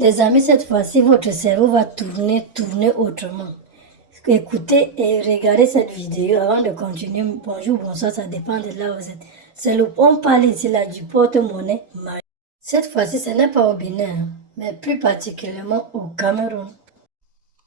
Les amis, cette fois-ci, votre cerveau va tourner autrement. Écoutez et regardez cette vidéo avant de continuer. Bonjour, bonsoir, ça dépend de là où vous êtes. On parle ici là du porte-monnaie magique. Cette fois-ci, ce n'est pas au Bénin, mais plus particulièrement au Cameroun.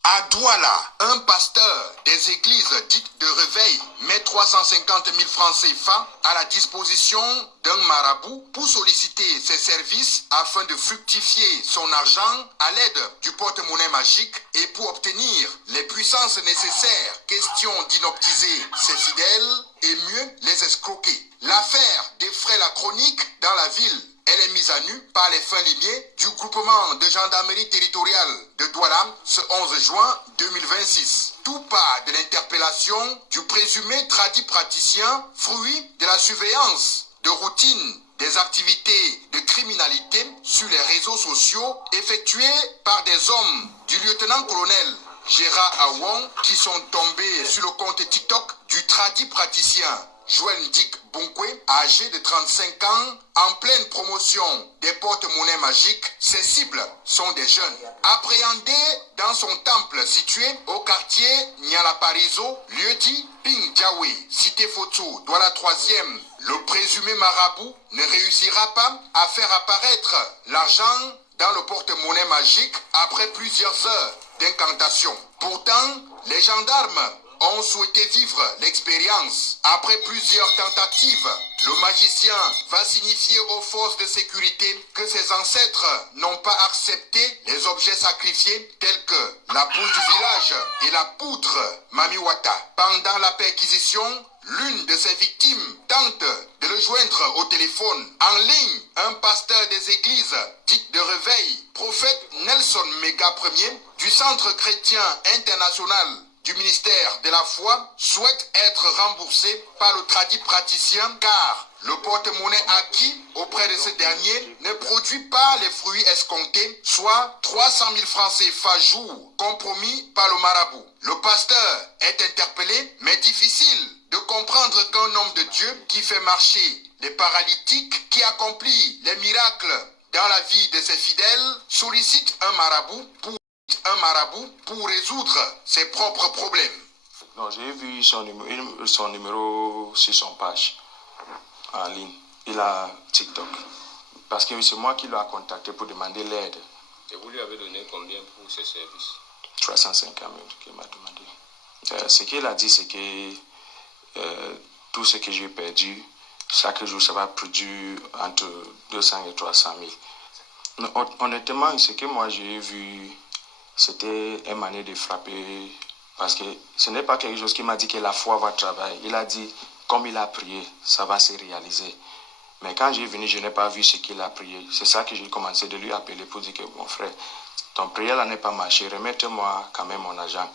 À Douala, un pasteur des églises dites de réveil met 350 000 francs CFA à la disposition d'un marabout pour solliciter ses services afin de fructifier son argent à l'aide du porte-monnaie magique et pour obtenir les puissances nécessaires. Question d'inoptiser ses fidèles et mieux les escroquer. L'affaire défraie la chronique dans la ville. Elle est mise à nu par les fins limiers du groupement de gendarmerie territoriale de Douala ce 11 juin 2026. Tout part de l'interpellation du présumé tradit praticien, fruit de la surveillance de routine des activités de criminalité sur les réseaux sociaux effectuées par des hommes du lieutenant-colonel Gérard Awon qui sont tombés sur le compte TikTok du tradit praticien Joël Dick Bonkwe, âgé de 35 ans, en pleine promotion des porte-monnaies magiques. Ses cibles sont des jeunes. Appréhendé dans son temple situé au quartier Nyalaparizo, lieu-dit Pingjawe, cité Foto, Douala 3e, le présumé marabout ne réussira pas à faire apparaître l'argent dans le porte-monnaie magique après plusieurs heures d'incantation. Pourtant, les gendarmes ont souhaité vivre l'expérience. Après plusieurs tentatives, le magicien va signifier aux forces de sécurité que ses ancêtres n'ont pas accepté les objets sacrifiés tels que la poule du village et la poudre Mamiwata. Pendant la perquisition, l'une de ses victimes tente de le joindre au téléphone. En ligne, un pasteur des églises dites de réveil, prophète Nelson Mega Ier du Centre chrétien international du ministère de la foi, souhaite être remboursé par le tradit praticien car le porte-monnaie acquis auprès de ce dernier ne produit pas les fruits escomptés, soit 300 000 francs CFA jour, compromis par le marabout. Le pasteur est interpellé, mais difficile de comprendre qu'un homme de Dieu qui fait marcher les paralytiques, qui accomplit les miracles dans la vie de ses fidèles, sollicite un marabout pour résoudre ses propres problèmes. Non, j'ai vu son numéro sur son page en ligne. Il a TikTok. Parce que c'est moi qui l'ai contacté pour demander l'aide. Et vous lui avez donné combien pour ses services? 350 000 qu'il m'a demandé. Ce qu'il a dit, c'est que tout ce que j'ai perdu, chaque jour, ça va produire entre 200 et 300 000. Honnêtement, ce que moi j'ai vu, c'était une manière de frapper, parce que ce n'est pas quelque chose qui m'a dit que la foi va travailler. Il a dit, comme il a prié, ça va se réaliser. Mais quand j'ai venu, je n'ai pas vu ce qu'il a prié. C'est ça que j'ai commencé de lui appeler pour dire que, mon frère, ton prière là n'est pas marché, remettez-moi quand même mon argent.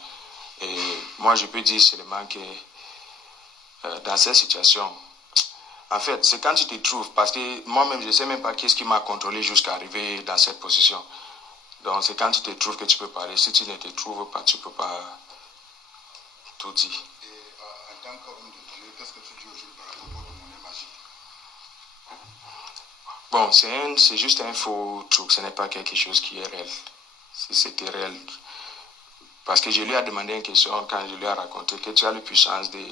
Et moi, je peux dire seulement que dans cette situation, en fait, c'est quand tu te trouves, parce que moi-même, je ne sais même pas qu'est-ce qui m'a contrôlé jusqu'à arriver dans cette position. Donc, c'est quand tu te trouves que tu peux parler. Si tu ne te trouves pas, tu ne peux pas tout dire. Et en tant qu'homme de Dieu, qu'est-ce que tu dis aujourd'hui par rapport au porte-monnaie magique? Bon, c'est juste un faux truc. Ce n'est pas quelque chose qui est réel. Si c'était réel. Parce que je lui ai demandé une question quand je lui ai raconté que tu as la puissance de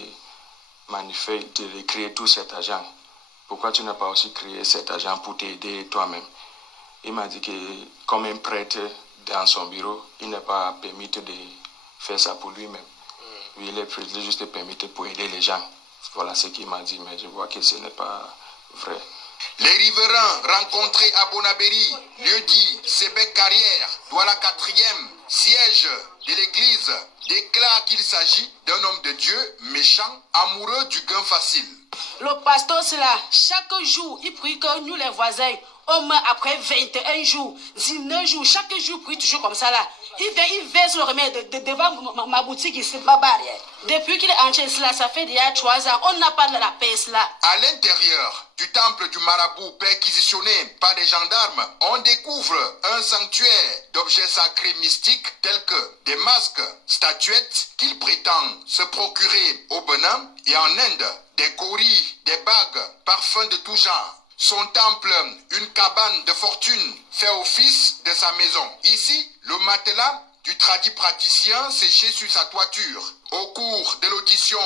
de créer tout cet argent. Pourquoi tu n'as pas aussi créé cet argent pour t'aider toi-même? Il m'a dit que comme un prêtre dans son bureau, il n'est pas permis de faire ça pour lui-même. Lui, il est juste permis pour aider les gens. Voilà ce qu'il m'a dit, mais je vois que ce n'est pas vrai. Les riverains rencontrés à Bonabéry, lieu-dit Sébec Carrière, Douala 4e, siège de l'église, déclarent qu'il s'agit d'un homme de Dieu méchant, amoureux du gain facile. Le pasteur, c'est là, chaque jour, il prie que nous, les voisins, au moins après 21 jours, 19 jours, chaque jour, il prie toujours comme ça là. Il verse le remède devant ma boutique ici, ma barrière. Depuis qu'il est entré cela, ça fait déjà 3 ans, on n'a pas de la paix là. À l'intérieur du temple du marabout perquisitionné par des gendarmes, on découvre un sanctuaire d'objets sacrés mystiques tels que des masques, statuettes qu'il prétend se procurer au Bénin et en Inde, des coris, des bagues, parfums de tout genre. Son temple, une cabane de fortune, fait office de sa maison. Ici, le matelas du tradit praticien séché sur sa toiture. Au cours de l'audition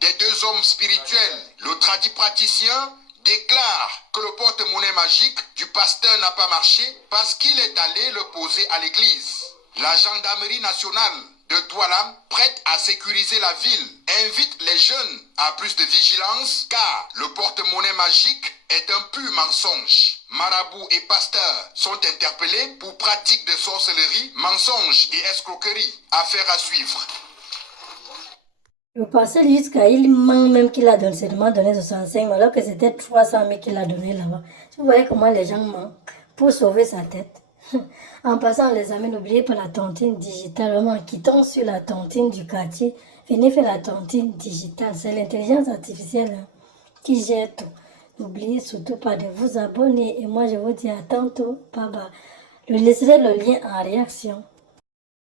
des deux hommes spirituels, le tradit praticien déclare que le porte-monnaie magique du pasteur n'a pas marché parce qu'il est allé le poser à l'église. La gendarmerie nationale de Douala, prête à sécuriser la ville, invite les jeunes à plus de vigilance car le porte-monnaie magique est un pur mensonge. Marabouts et pasteurs sont interpellés pour pratique de sorcellerie, mensonges et escroquerie. Affaire à suivre. Le pasteur jusqu'à il ment même qu'il a seulement donné 65 000 alors que c'était 300 000 qu'il a donné là-bas. Vous voyez comment les gens mentent pour sauver sa tête. En passant, les amis, n'oubliez pas la tontine digitale. Vraiment, quittons sur la tontine du quartier. Venez faire la tontine digitale. C'est l'intelligence artificielle qui gère tout. N'oubliez surtout pas de vous abonner. Et moi, je vous dis à tantôt. Bye bye. Je laisserai le lien en réaction.